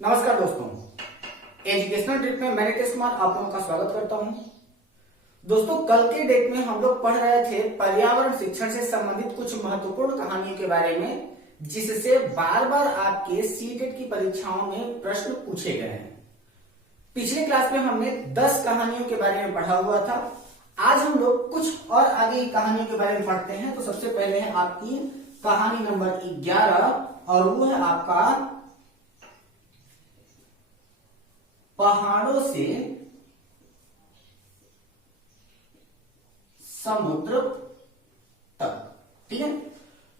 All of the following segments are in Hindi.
नमस्कार दोस्तों, एजुकेशनल ट्रिप में मैं नितेश कुमार आप लोगों का स्वागत करता हूं। दोस्तों, कल के डेट में हम लोग पढ़ रहे थे पर्यावरण शिक्षण से संबंधित कुछ महत्वपूर्ण कहानियों के बारे में, जिससे बार बार आपके सीटेट की परीक्षाओं में प्रश्न पूछे गए हैं। पिछले क्लास में हमने 10 कहानियों के बारे में पढ़ा हुआ था। आज हम लोग कुछ और आगे की कहानियों के बारे में पढ़ते हैं। तो सबसे पहले है आपकी कहानी नंबर 11 और वो है आपका पहाड़ों से समुद्र तक। ठीक है,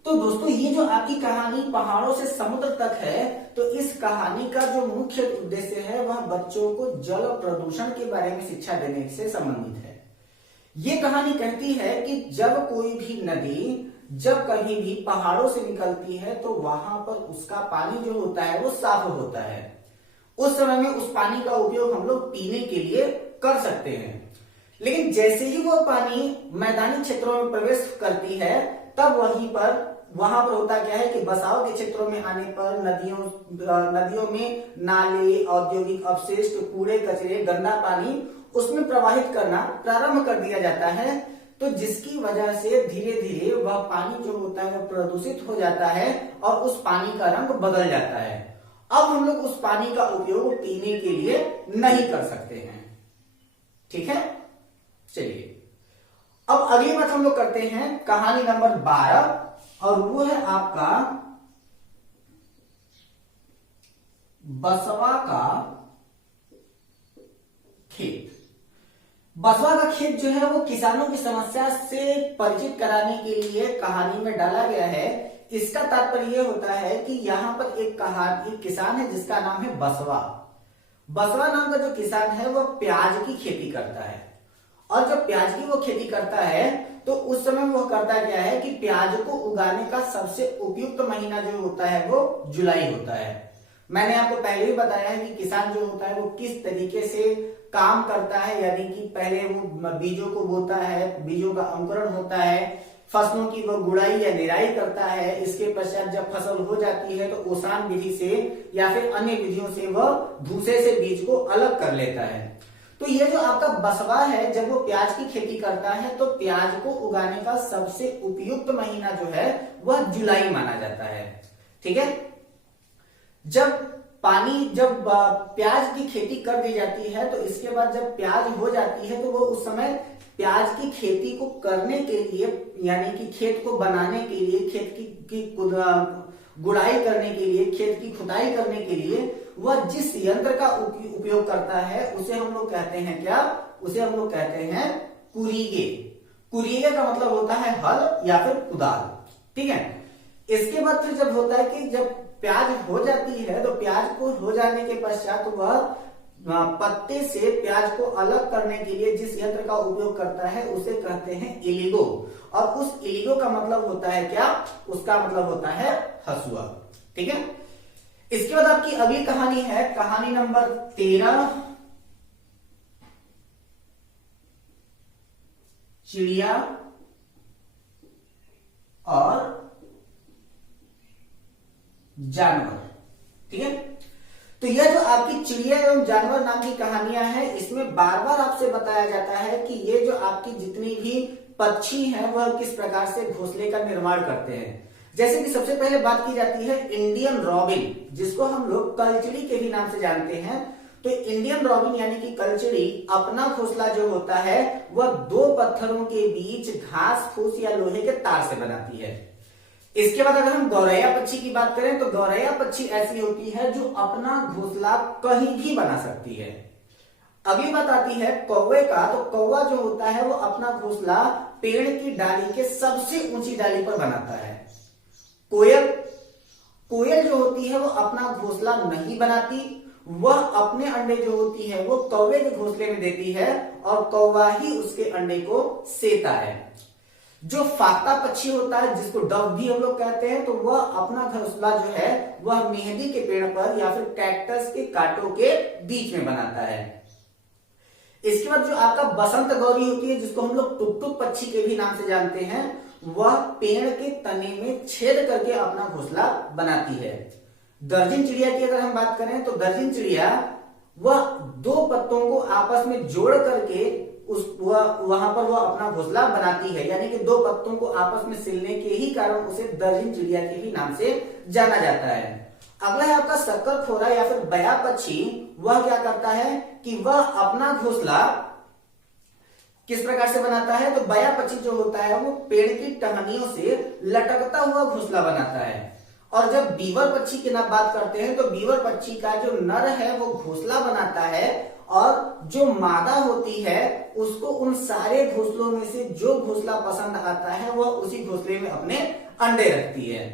तो दोस्तों ये जो आपकी कहानी पहाड़ों से समुद्र तक है, तो इस कहानी का जो मुख्य उद्देश्य है वह बच्चों को जल प्रदूषण के बारे में शिक्षा देने से संबंधित है। ये कहानी कहती है कि जब कोई भी नदी जब कहीं भी पहाड़ों से निकलती है तो वहां पर उसका पानी जो होता है वो साफ होता है। उस समय में उस पानी का उपयोग हम लोग पीने के लिए कर सकते हैं। लेकिन जैसे ही वो पानी मैदानी क्षेत्रों में प्रवेश करती है, तब वहां पर होता क्या है कि बसाव के क्षेत्रों में आने पर नदियों में नाले, औद्योगिक अपशिष्ट, कूड़े कचरे, गंदा पानी उसमें प्रवाहित करना प्रारंभ कर दिया जाता है। तो जिसकी वजह से धीरे धीरे वह पानी जो होता है वह प्रदूषित हो जाता है और उस पानी का रंग बदल जाता है। अब हम लोग उस पानी का उपयोग पीने के लिए नहीं कर सकते हैं। ठीक है, चलिए अब अगली बात हम लोग करते हैं कहानी नंबर 12 और वो है आपका बसवा का खेत। बसवा का खेत जो है वो किसानों की समस्या से परिचित कराने के लिए कहानी में डाला गया है। इसका तात्पर्य यह होता है कि यहाँ पर एक किसान है जिसका नाम है बसवा। बसवा नाम का जो किसान है वह प्याज की खेती करता है, और जब प्याज की वो खेती करता है तो उस समय वो करता क्या है कि प्याज को उगाने का सबसे उपयुक्त महीना जो होता है वो जुलाई होता है। मैंने आपको पहले भी बताया है कि किसान जो होता है वो किस तरीके से काम करता है, यानी कि पहले वो बीजों को बोता है, बीजों का अंकुरण होता है, फसलों की वो गुड़ाई या निराई करता है। इसके पश्चात जब फसल हो जाती है तो ओसान विधि से या फिर अन्य विधियों से वह भूसे से बीज को अलग कर लेता है। तो ये जो आपका बसवा है, जब वो प्याज की खेती करता है तो प्याज को उगाने का सबसे उपयुक्त महीना जो है वह जुलाई माना जाता है। ठीक है, जब प्याज की खेती कर दी जाती है तो इसके बाद जब प्याज हो जाती है तो वो उस समय प्याज की खेती को करने के लिए, यानी कि खेत को बनाने के लिए, खेत की गुड़ाई करने के लिए, खेत की खुदाई करने के लिए वह जिस यंत्र का उपयोग करता है उसे हम लोग कहते हैं क्या? उसे हम लोग कहते हैं कुरीगे। कुरीगे का मतलब होता है हल या फिर कुदाल। ठीक है, इसके बाद फिर जब होता है कि जब प्याज हो जाती है तो प्याज को हो जाने के पश्चात वह पत्ते से प्याज को अलग करने के लिए जिस यंत्र का उपयोग करता है उसे कहते हैं इलिगो। और उस इलिगो का मतलब होता है क्या? उसका मतलब होता है हसुआ। ठीक है, इसके बाद आपकी अगली कहानी है कहानी नंबर 13, चिड़िया और जानवर। ठीक है, तो यह जो आपकी चिड़िया एवं जानवर नाम की कहानियां हैं, इसमें बार बार आपसे बताया जाता है कि ये जो आपकी जितनी भी पक्षी हैं वह किस प्रकार से घोंसले का निर्माण करते हैं। जैसे कि सबसे पहले बात की जाती है इंडियन रॉबिन, जिसको हम लोग कलचिड़ी के भी नाम से जानते हैं। तो इंडियन रॉबिन यानी कि कलचिड़ी अपना घोंसला जो होता है वह 2 पत्थरों के बीच घास फूस या लोहे के तार से बनाती है। इसके बाद अगर हम गौरैया पक्षी की बात करें तो गौरैया पक्षी ऐसी होती है जो अपना घोंसला कहीं भी बना सकती है। अगली बात आती है कौवे का। तो कौवा जो होता है वो अपना घोंसला पेड़ की डाली के सबसे ऊंची डाली पर बनाता है। कोयल जो होती है वो अपना घोंसला नहीं बनाती, वह अपने अंडे जो होती है वो कौवे के घोंसले में देती है और कौवा ही उसके अंडे को सेता है। जो फाख्ता पक्षी होता है, जिसको डव भी हम लोग कहते हैं, तो वह अपना घोंसला जो है वह मेहंदी के पेड़ पर या फिर कैक्टस के कांटों के बीच में बनाता है। इसके बाद जो आपका बसंत गौरी होती है, जिसको हम लोग टुकटुक पक्षी के भी नाम से जानते हैं, वह पेड़ के तने में छेद करके अपना घोंसला बनाती है। दर्जन चिड़िया की अगर हम बात करें तो दर्जन चिड़िया वह दो पत्तों को आपस में जोड़ करके वहां पर वह अपना घोंसला बनाती है, यानी कि दो पत्तों को आपस में सिलने के ही कारण उसे दर्जन चिड़िया के भी नाम से जाना जाता है। अगला है आपका शक्करखोरा या फिर बया पक्षी। वह क्या करता है कि वह अपना घोंसला किस प्रकार से बनाता है, तो बया पक्षी जो होता है वो पेड़ की टहनियों से लटकता हुआ घोंसला बनाता है। और जब बीवर पक्षी की ना बात करते हैं तो बीवर पक्षी का जो नर है वो घोंसला बनाता है और जो मादा होती है उसको उन सारे घोंसलों में से जो घोंसला पसंद आता है वह उसी घोंसले में अपने अंडे रखती है।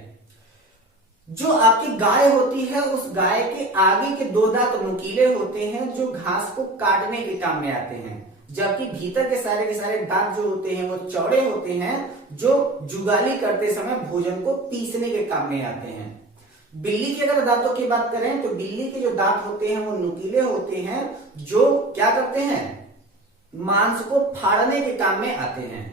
जो आपकी गाय होती है उस गाय के आगे के दो दांत नुकीले होते हैं जो घास को काटने के काम में आते हैं, जबकि भीतर के सारे दांत जो होते हैं वो चौड़े होते हैं जो जुगाली करते समय भोजन को पीसने के काम में आते हैं। बिल्ली के अगर दांतों की बात करें तो बिल्ली के जो दांत होते हैं वो नुकीले होते हैं जो क्या करते हैं, मांस को फाड़ने के काम में आते हैं।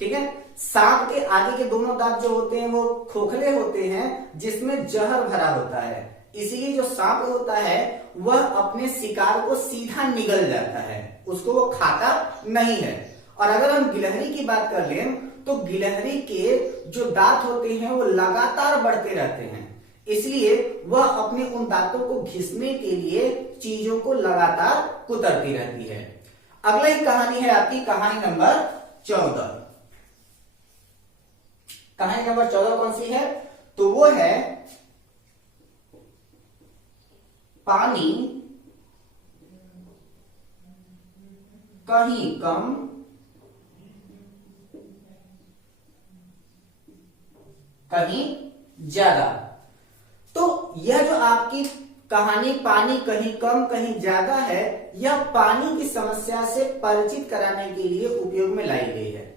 ठीक है। सांप के आगे के दोनों दांत जो होते हैं वो खोखले होते हैं जिसमें जहर भरा होता है, इसीलिए जो सांप होता है वह अपने शिकार को सीधा निगल जाता है, उसको वो खाता नहीं है। और अगर हम गिलहरी की बात कर लें तो गिलहरी के जो दांत होते हैं वो लगातार बढ़ते रहते हैं, इसलिए वह अपने उन दांतों को घिसने के लिए चीजों को लगातार कुतरती रहती है। अगला ही कहानी है आपकी कहानी नंबर 14। कहानी नंबर 14 कौन सी है, तो वो है पानी कहीं कम कहीं ज्यादा। तो यह जो आपकी कहानी पानी कहीं कम कहीं ज्यादा है, यह पानी की समस्या से परिचित कराने के लिए उपयोग में लाई गई है।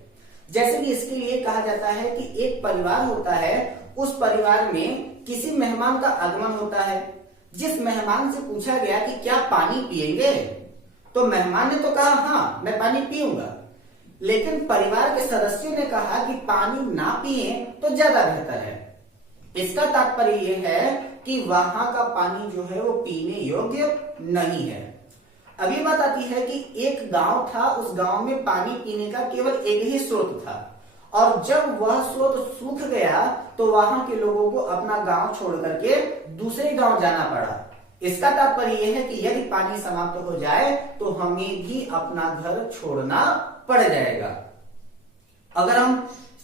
जैसे कि इसके लिए कहा जाता है कि एक परिवार होता है, उस परिवार में किसी मेहमान का आगमन होता है। जिस मेहमान से पूछा गया कि क्या पानी पिएंगे, तो मेहमान ने तो कहा हाँ मैं पानी पीऊंगा, लेकिन परिवार के सदस्यों ने कहा कि पानी ना पिए तो ज्यादा बेहतर है। इसका तात्पर्य यह है कि वहां का पानी जो है वो पीने योग्य नहीं है। अगली बात आती है कि एक गांव था, उस गांव में पानी पीने का केवल एक ही स्रोत था, और जब वह स्रोत सूख गया तो वहां के लोगों को अपना गांव छोड़ करके दूसरे गांव जाना पड़ा। इसका तात्पर्य यह है कि यदि पानी समाप्त हो जाए तो हमें भी अपना घर छोड़ना पड़ जाएगा। अगर हम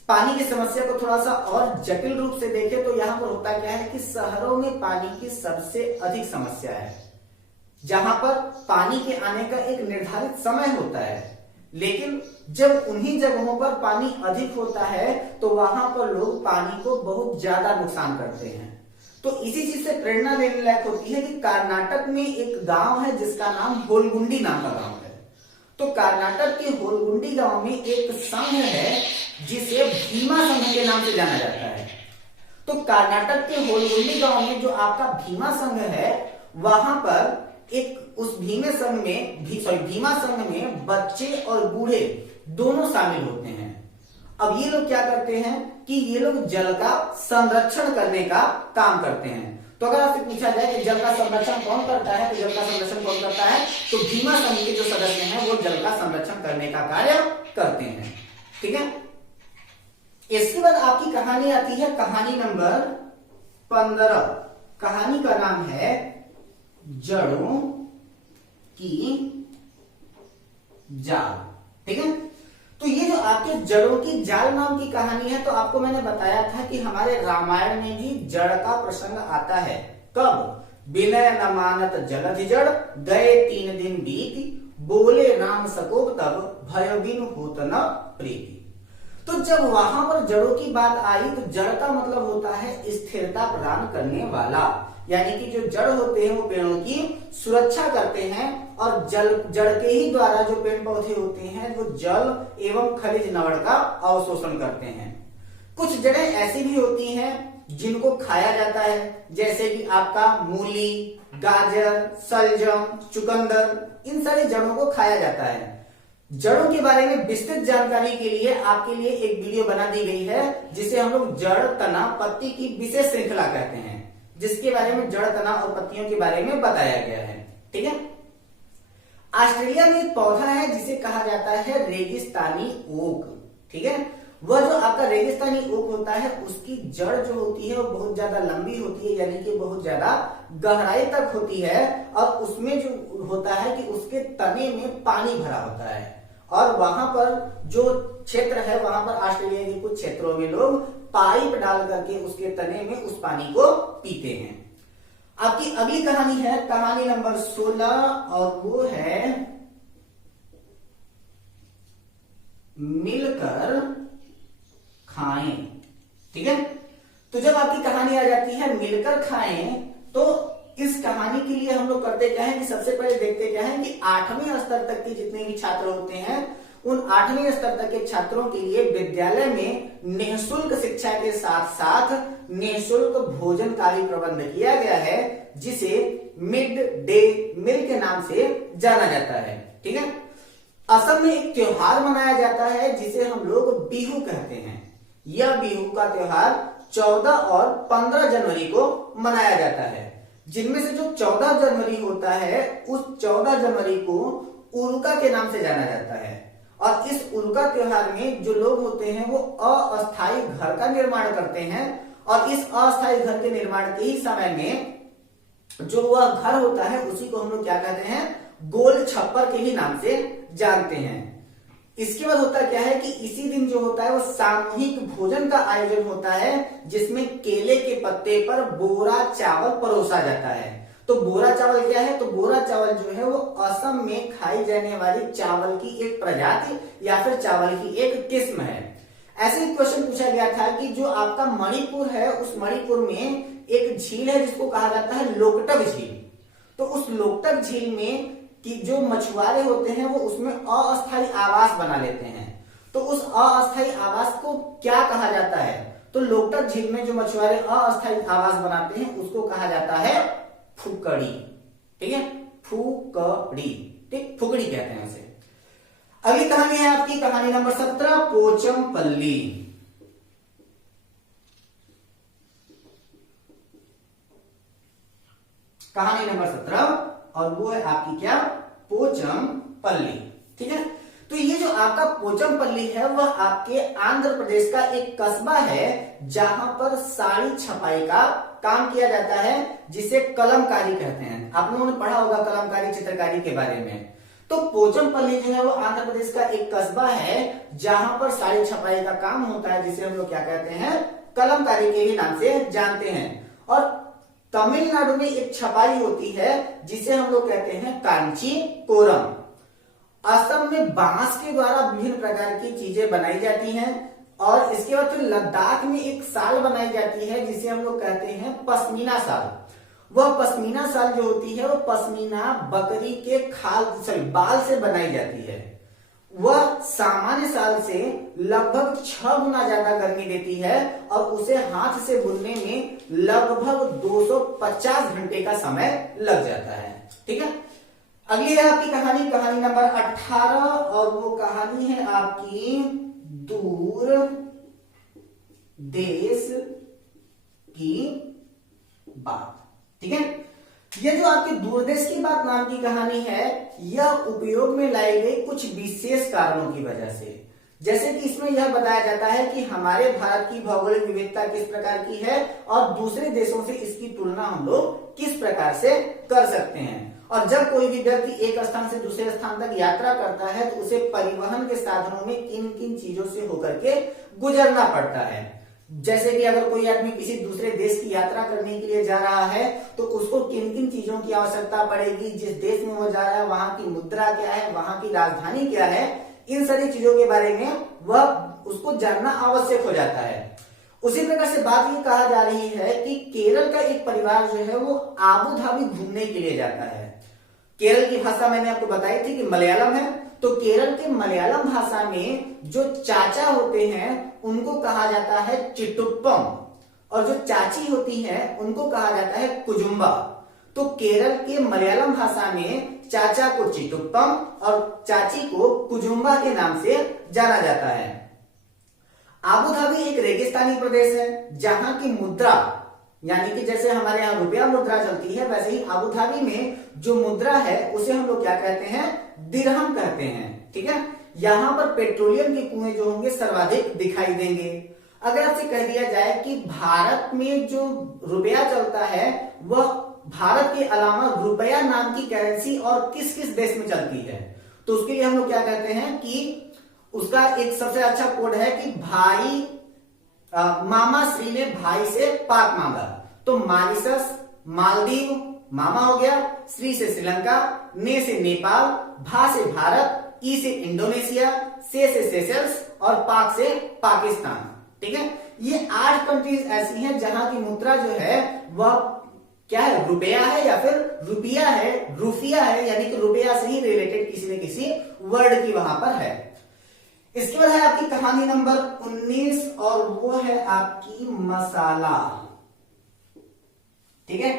पानी की समस्या को थोड़ा सा और जटिल रूप से देखें तो यहां पर होता क्या है कि शहरों में पानी की सबसे अधिक समस्या है, जहां पर पानी के आने का एक निर्धारित समय होता है, लेकिन जब उन्हीं जगहों पर पानी अधिक होता है तो वहां पर लोग पानी को बहुत ज्यादा नुकसान करते हैं। तो इसी चीज से प्रेरणा लेने लायक होती है कि कर्नाटक में एक गांव है जिसका नाम होलगुंडी नाम का गांव है। तो कर्नाटक के होलगुंडी गांव में एक संघ है जिसे भीमा संघ के नाम से जाना जाता है। तो कर्नाटक के होलगुंडी गांव में जो आपका भीमा संघ है, वहां पर एक उस भीमा संघ में बच्चे और बूढ़े दोनों शामिल होते हैं। अब ये लोग क्या करते हैं कि ये लोग जल का संरक्षण करने का काम करते हैं। तो अगर आपसे पूछा जाए कि जल का संरक्षण कौन करता है, तो जल का संरक्षण कौन करता है, तो भीमा संघ के जो सदस्य हैं वो जल का संरक्षण करने का कार्य करते हैं। ठीक है। इसके बाद आपकी कहानी आती है कहानी नंबर 15। कहानी का नाम है जड़ों की जाल। ठीक है। तो ये जो आपके जड़ों की जाल नाम की कहानी है, तो आपको मैंने बताया था कि हमारे रामायण में भी जड़ का प्रसंग आता है। कब? विनय न मानत जलधि जड़, गए 3 दिन बीती, बोले राम सकोप तब, भय बिनु होत न प्रीति। तो जब वहां पर जड़ों की बात आई तो जड़ का मतलब होता है स्थिरता प्रदान करने वाला, यानी कि जो जड़ होते हैं वो पेड़ों की सुरक्षा करते हैं, और जड़ के ही द्वारा जो पेड़ पौधे होते हैं वो जल एवं खनिज लवण का अवशोषण करते हैं। कुछ जड़ें ऐसी भी होती हैं जिनको खाया जाता है, जैसे कि आपका मूली, गाजर, सलजम, चुकंदर, इन सारी जड़ों को खाया जाता है। जड़ों के बारे में विस्तृत जानकारी के लिए आपके लिए एक वीडियो बना दी गई है जिसे हम लोग जड़, तना, पत्ती की विशेष श्रृंखला कहते हैं, जिसके बारे में जड़, तना और पत्तियों के बारे में बताया गया है। ठीक है। ऑस्ट्रेलिया में एक पौधा है जिसे कहा जाता है रेगिस्तानी ओक। ठीक है। वह जो आपका रेगिस्तानी ओक होता है उसकी जड़ जो होती है वो बहुत ज्यादा लंबी होती है, यानी कि बहुत ज्यादा गहराई तक होती है, और उसमें जो होता है कि उसके तने में पानी भरा होता है, और वहां पर जो क्षेत्र है वहां पर ऑस्ट्रेलिया के कुछ क्षेत्रों में लोग पाइप डाल करके उसके तने में उस पानी को पीते हैं। आपकी अगली कहानी है कहानी नंबर 16, और वो है मिलकर खाएं। ठीक है। तो जब आपकी कहानी आ जाती है मिलकर खाएं, तो इस कहानी के लिए हम लोग करते क्या है कि सबसे पहले देखते क्या है कि 8वीं स्तर तक के जितने भी छात्र होते हैं उन 8वीं स्तर तक के छात्रों के लिए विद्यालय में निःशुल्क शिक्षा के साथ साथ निःशुल्क भोजन का भी प्रबंध किया गया है, जिसे मिड डे मील के नाम से जाना जाता है। ठीक है। असम में एक त्योहार मनाया जाता है जिसे हम लोग बिहू कहते हैं। यह बिहू का त्योहार 14 और 15 जनवरी को मनाया जाता है, जिनमें से जो 14 जनवरी होता है उस 14 जनवरी को उरुका के नाम से जाना जाता है। और इस उरुका त्योहार में जो लोग होते हैं वो अस्थायी घर का निर्माण करते हैं, और इस अस्थायी घर के निर्माण के ही समय में जो वह घर होता है उसी को हम लोग क्या कहते हैं, गोल छप्पर के ही नाम से जानते हैं। इसके बाद होता क्या है कि इसी दिन जो होता है वो सामूहिक भोजन का आयोजन होता है, जिसमें केले के पत्ते पर बोरा चावल परोसा जाता है। तो बोरा चावल क्या है, तो बोरा चावल जो है वो असम में खाई जाने वाली चावल की एक प्रजाति या फिर चावल की एक किस्म है। ऐसे क्वेश्चन पूछा गया था कि जो आपका मणिपुर है उस मणिपुर में एक झील है जिसको कहा जाता है लोकटक झील। तो उस लोकटक झील में कि जो मछुआरे होते हैं वो उसमें अस्थायी आवास बना लेते हैं। तो उस अस्थायी आवास को क्या कहा जाता है, तो लोकटक झील में जो मछुआरे अस्थायी आवास बनाते हैं उसको कहा जाता है फुकड़ी। ठीक है, फुकड़ी। ठीक, फुकड़ी कहते हैं उसे। अगली कहानी है आपकी कहानी नंबर 17, पोचमपल्ली। कहानी नंबर 17 और वो है आपकी क्या, पोचमपल्ली। ठीक है। तो ये जो आपका पोचमपल्ली है वह आपके आंध्र प्रदेश का एक कस्बा है जहां पर साड़ी छपाई का काम किया जाता है, जिसे कलमकारी कहते हैं। आप लोगों ने पढ़ा होगा कलमकारी, चित्रकारी के बारे में। तो पोचमपल्ली जो है वो आंध्र प्रदेश का एक कस्बा है जहां पर साड़ी छपाई का काम होता है, जिसे हम लोग क्या कहते हैं, कलमकारी के ही नाम से जानते हैं। और तमिलनाडु में एक छपाई होती है जिसे हम लोग कहते हैं कांचीपुरम। असम में बांस के द्वारा विभिन्न प्रकार की चीजें बनाई जाती हैं। और इसके बाद फिर लद्दाख में एक साल बनाई जाती है जिसे हम लोग कहते हैं पश्मीना साल। वह पश्मीना साल जो होती है वो पश्मीना बकरी के बाल से बनाई जाती है। वह सामान्य साल से लगभग 6 गुना ज्यादा गर्मी देती है और उसे हाथ से बुनने में लगभग 250 घंटे का समय लग जाता है। ठीक है। अगली है आपकी कहानी, कहानी नंबर 18 और वो कहानी है आपकी दूर देश की बात। ठीक है। यह जो आपकी दूरदेश की बात नाम की कहानी है यह उपयोग में लाई गई कुछ विशेष कारणों की वजह से। जैसे कि इसमें यह बताया जाता है कि हमारे भारत की भौगोलिक विविधता किस प्रकार की है और दूसरे देशों से इसकी तुलना हम लोग किस प्रकार से कर सकते हैं। और जब कोई भी व्यक्ति एक स्थान से दूसरे स्थान तक यात्रा करता है तो उसे परिवहन के साधनों में किन किन चीजों से होकर के गुजरना पड़ता है। जैसे कि अगर कोई आदमी किसी दूसरे देश की यात्रा करने के लिए जा रहा है तो उसको किन किन चीजों की आवश्यकता पड़ेगी, जिस देश में वो जा रहा है वहां की मुद्रा क्या है, वहां की राजधानी क्या है, इन सारी चीजों के बारे में वह उसको जानना आवश्यक हो जाता है। उसी प्रकार से बात ये कहा जा रही है कि केरल का एक परिवार जो है वो आबू धाबी घूमने के लिए जाता है। केरल की भाषा मैंने आपको बताई थी कि मलयालम है। तो केरल के मलयालम भाषा में जो चाचा होते हैं उनको कहा जाता है चिट्टुप्पम और जो चाची होती है उनको कहा जाता है कुजुम्बा। तो केरल के मलयालम भाषा में चाचा को चिट्टुप्पम और चाची को कुजुम्बा के नाम से जाना जाता है। आबू धाबी एक रेगिस्तानी प्रदेश है जहां की मुद्रा यानी कि जैसे हमारे यहाँ रुपया मुद्रा चलती है, वैसे ही अबू धाबी में जो मुद्रा है उसे हम लोग क्या कहते हैं, दिरहम कहते हैं। ठीक है, यहां पर पेट्रोलियम के कुएं जो होंगे सर्वाधिक दिखाई देंगे। अगर आपसे कह दिया जाए कि भारत में जो रुपया चलता है वह भारत के अलावा रुपया नाम की करेंसी और किस किस देश में चलती है, तो उसके लिए हम लोग क्या कहते हैं कि उसका एक सबसे अच्छा कोड है कि भाई मामा श्री ने भाई से पाक मांगा, तो मॉरिशस, मालदीव, मामा हो गया, श्री से श्रीलंका, ने से नेपाल, भा से भारत, ई से इंडोनेशिया, से सेशेल्स और पाक से पाकिस्तान। ठीक है, ये 8 कंट्रीज ऐसी हैं जहां की मुद्रा जो है वह क्या है, रुपया है या फिर रुपया है, रुफिया है, यानी कि रुपया से ही रिलेटेड किसी न किसी वर्ड की वहां पर है। इसके बाद है आपकी कहानी नंबर 19 और वो है आपकी मसाला। ठीक है,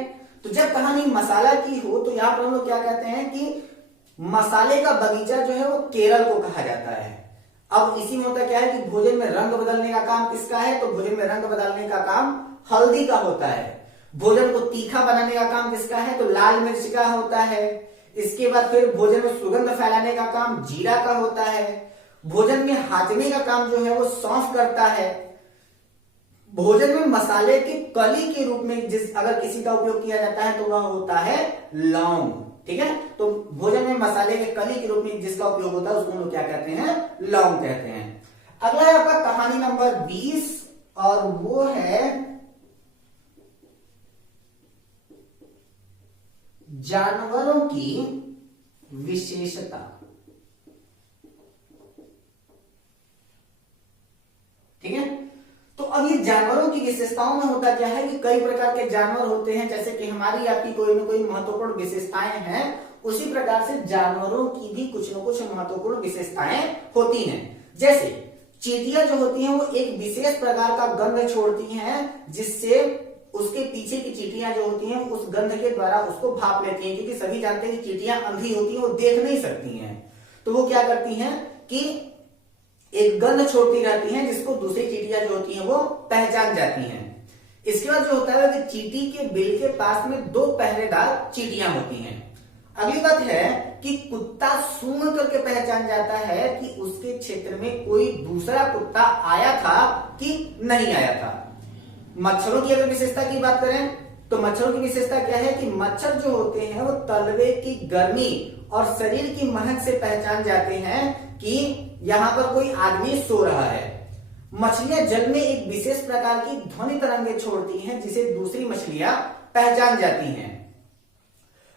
तो जब कहानी मसाला की हो तो यहां पर हम लोग क्या कहते हैं कि मसाले का बगीचा जो है वो केरल को कहा जाता है। अब इसी में होता क्या है कि भोजन में रंग बदलने का काम किसका है, तो भोजन में रंग बदलने का काम हल्दी का होता है। भोजन को तीखा बनाने का काम किसका है, तो लाल मिर्च का होता है। इसके बाद फिर भोजन में सुगंध फैलाने का काम जीरा का होता है। भोजन में हाजमे का काम जो है वो सौंफ करता है। भोजन में मसाले की कली के रूप में जिस अगर किसी का उपयोग किया जाता है तो वह होता है लौंग। ठीक है, तो भोजन में मसाले के कली के रूप में जिसका उपयोग होता है उसको हम लोग क्या कहते हैं, लौंग कहते हैं। अगला है आपका कहानी नंबर 20 और वो है जानवरों की विशेषता। ठीक है, तो अब ये जानवरों की विशेषताओं में होता क्या है कि कई प्रकार के जानवर होते हैं, जैसे कि हमारी आपकी कोई ना कोई महत्वपूर्ण विशेषताएं हैं, उसी प्रकार से जानवरों की भी कुछ न कुछ महत्वपूर्ण विशेषताएं होती हैं। जैसे चींटियां जो होती हैं वो एक विशेष प्रकार का गंध छोड़ती हैं, जिससे उसके पीछे की चींटियां जो होती हैं उस गंध के द्वारा उसको भाप लेती हैं, क्योंकि सभी जानते हैं कि चींटियां अंधी होती हैं, वो देख नहीं सकती हैं। तो वो क्या करती हैं कि एक गंध छोड़ती रहती हैं, जिसको दूसरी चींटियां जो होती हैं वो पहचान जाती हैं। इसके बाद जो होता है कि चींटी के बिल के पास में 2 पहरेदार चींटियां होती हैं। अगली बात है कि कुत्ता सूंघ करके पहचान जाता है कि उसके क्षेत्र में कोई दूसरा कुत्ता आया था कि नहीं आया था। मच्छरों की अगर विशेषता की बात करें तो मच्छरों की विशेषता क्या है कि मच्छर जो होते हैं वो तलवे की गर्मी और शरीर की महक से पहचान जाते हैं कि यहां पर कोई आदमी सो रहा है। मछलियां जल में एक विशेष प्रकार की ध्वनि तरंगे छोड़ती हैं, जिसे दूसरी मछलियां पहचान जाती हैं।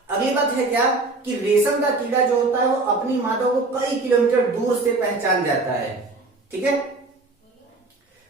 अगली बात है क्या कि रेशम का कीड़ा जो होता है वो अपनी मादा को कई किलोमीटर दूर से पहचान जाता है। ठीक है,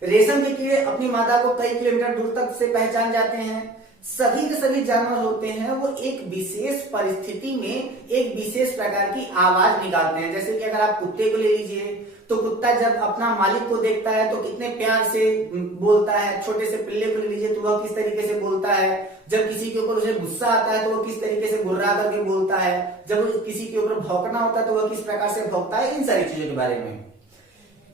रेशम के कीड़े अपनी मादा को कई किलोमीटर दूर तक से पहचान जाते हैं। सभी के सभी जानवर होते हैं वो एक विशेष परिस्थिति में एक विशेष प्रकार की आवाज निकालते हैं। जैसे कि अगर आप कुत्ते को ले लीजिए तो कुत्ता जब अपना मालिक को देखता है तो कितने प्यार से बोलता है। छोटे से पिल्ले को ले लीजिए तो वह किस तरीके से बोलता है। जब किसी के ऊपर उसे गुस्सा आता है तो वह किस तरीके से गुर्रा करके बोलता है। जब किसी के ऊपर भौंकना होता है तो वह किस प्रकार से भौंकता है। इन सारी चीजों के बारे में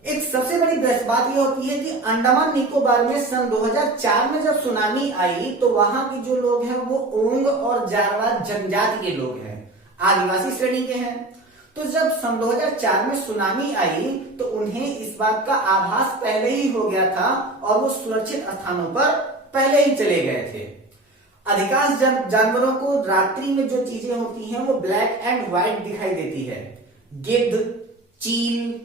एक सबसे बड़ी बात यह होती है कि अंडमान निकोबार में सन 2004 में जब सुनामी आई तो वहां के जो लोग हैं वो ओंग और जारवा जनजाति के लोग हैं, आदिवासी श्रेणी के हैं। तो जब सन 2004 में सुनामी आई तो उन्हें इस बात का आभास पहले ही हो गया था और वो सुरक्षित स्थानों पर पहले ही चले गए थे। अधिकांश जानवरों को रात्रि में जो चीजें होती हैं वो ब्लैक एंड व्हाइट दिखाई देती है। गिद्ध, चील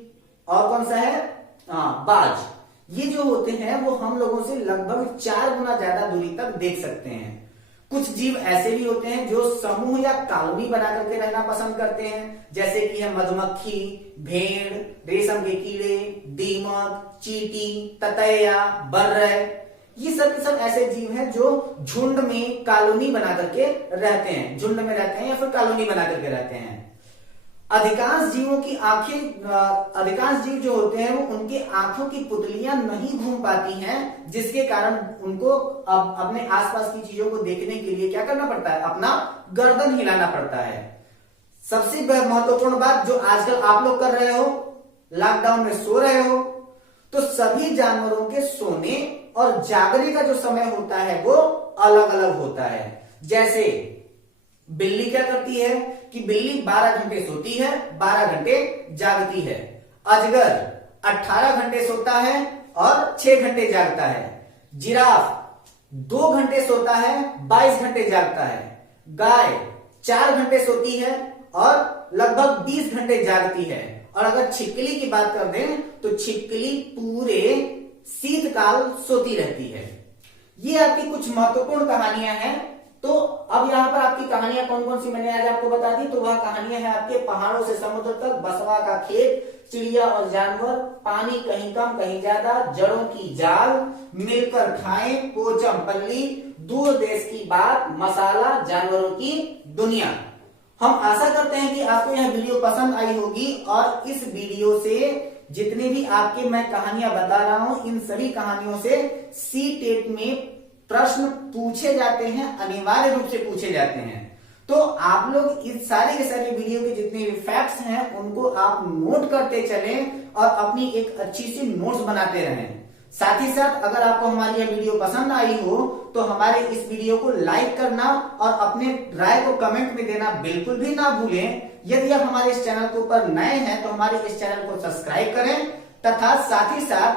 और कौन सा है, बाज, ये जो होते हैं वो हम लोगों से लगभग 4 गुना ज्यादा दूरी तक देख सकते हैं। कुछ जीव ऐसे भी होते हैं जो समूह या कॉलोनी बना करके रहना पसंद करते हैं, जैसे कि है मधुमक्खी, भेड़, रेशम के कीड़े, दीमक, चींटी, ततैया, बर्र। ये सब ऐसे जीव हैं जो झुंड में कॉलोनी बना करके रहते हैं, झुंड में रहते हैं या फिर कॉलोनी बना करके रहते हैं। अधिकांश जीवों की आंखें, अधिकांश जीव जो होते हैं वो उनकी आंखों की पुतलियां नहीं घूम पाती हैं, जिसके कारण उनको अपने आसपास की चीजों को देखने के लिए क्या करना पड़ता है, अपना गर्दन हिलाना पड़ता है। सबसे महत्वपूर्ण बात जो आजकल आप लोग कर रहे हो, लॉकडाउन में सो रहे हो, तो सभी जानवरों के सोने और जागने का जो समय होता है वो अलग अलग होता है। जैसे बिल्ली क्या करती है कि बिल्ली 12 घंटे सोती है, 12 घंटे जागती है। अजगर 18 घंटे सोता है और 6 घंटे जागता है। जिराफ 2 घंटे सोता है, 22 घंटे जागता है। गाय 4 घंटे सोती है और लगभग 20 घंटे जागती है। और अगर छिपकली की बात कर दें तो छिपकली पूरे शीतकाल सोती रहती है। ये आपकी कुछ महत्वपूर्ण कहानियां हैं। तो अब यहाँ पर आपकी कहानियां कौन कौन सी मैंने आज आपको बता दी। तो वह कहानियां हैं आपके पहाड़ों से समुद्र तक, बसवा का खेत, चिड़िया और जानवर, पानी कहीं कम कहीं ज्यादा, जड़ों की जाल, मिलकर खाएं, पोचमपल्ली, दूर देश की बात, मसाला, जानवरों की दुनिया। हम आशा करते हैं कि आपको यह वीडियो पसंद आई होगी और इस वीडियो से जितने भी आपके मैं कहानियां बता रहा हूं इन सभी कहानियों से सी-टेट में प्रश्न पूछे जाते हैं, अनिवार्य रूप से पूछे जाते हैं। तो आप लोग इस सारे के सारे वीडियो के जितने भी फैक्ट्स हैं उनको आप नोट करते चलें और अपनी एक अच्छी सी नोट्स बनाते रहें। साथ ही साथ अगर आपको हमारी यह वीडियो पसंद आई हो तो हमारे इस वीडियो को लाइक करना और अपने राय को कमेंट में देना बिल्कुल भी ना भूलें। यदि आप हमारे इस चैनल के ऊपर नए हैं तो हमारे इस चैनल को सब्सक्राइब करें तथा साथ ही साथ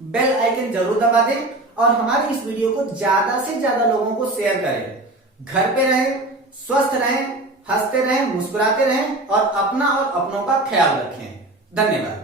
बेल आइकन जरूर दबा दें और हमारी इस वीडियो को ज्यादा से ज्यादा लोगों को शेयर करें। घर पे रहें, स्वस्थ रहें, हंसते रहें, मुस्कुराते रहें और अपना और अपनों का ख्याल रखें। धन्यवाद।